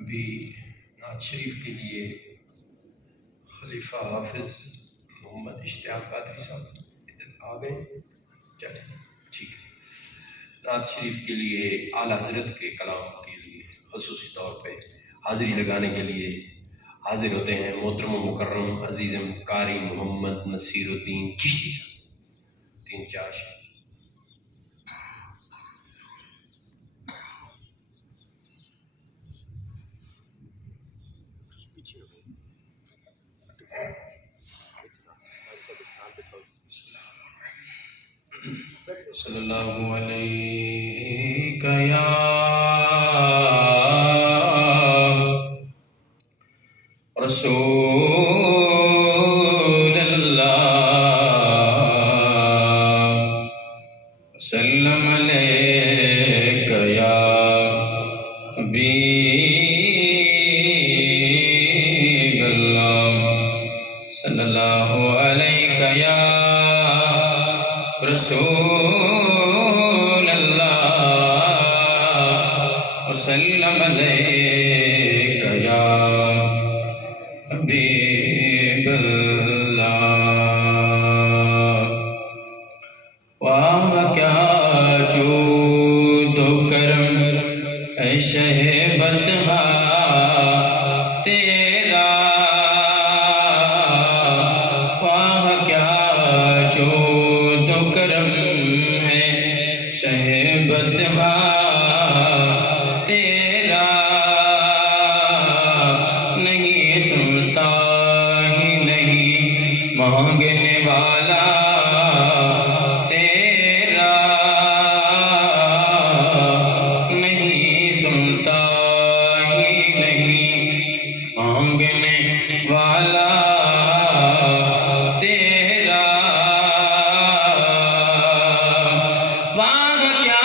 ابھی نعت شریف کے لیے خلیفہ حافظ محمد اشتیاق قادری صاحب آ گئے، چلیں ٹھیک ہے۔ نعت شریف کے لیے اعلیٰ حضرت کے کلام کے لیے خصوصی طور پہ حاضری لگانے کے لیے حاضر ہوتے ہیں محترم و مکرم عزیز قاری محمد نصیر الدین چشتی صاحب، 3-4 شعر۔ صلی اللہ علیہ یا رسول اللہ وسلم علیک یا حبیب اللہ صلی اللہ علیہ یا رسول اللہ وسلم علیک یا حبیب اللہ۔ واہ کیا جود و کرم اے شہ بطحا تیرا، واہ کیا جود و کرم ہے شہ بطحا تیرا، نہیں سنتا ہی نہیں مانگنے والا تیرا، نہیں سنتا ہی نہیں مانگنے والا تیرا، واہ کیا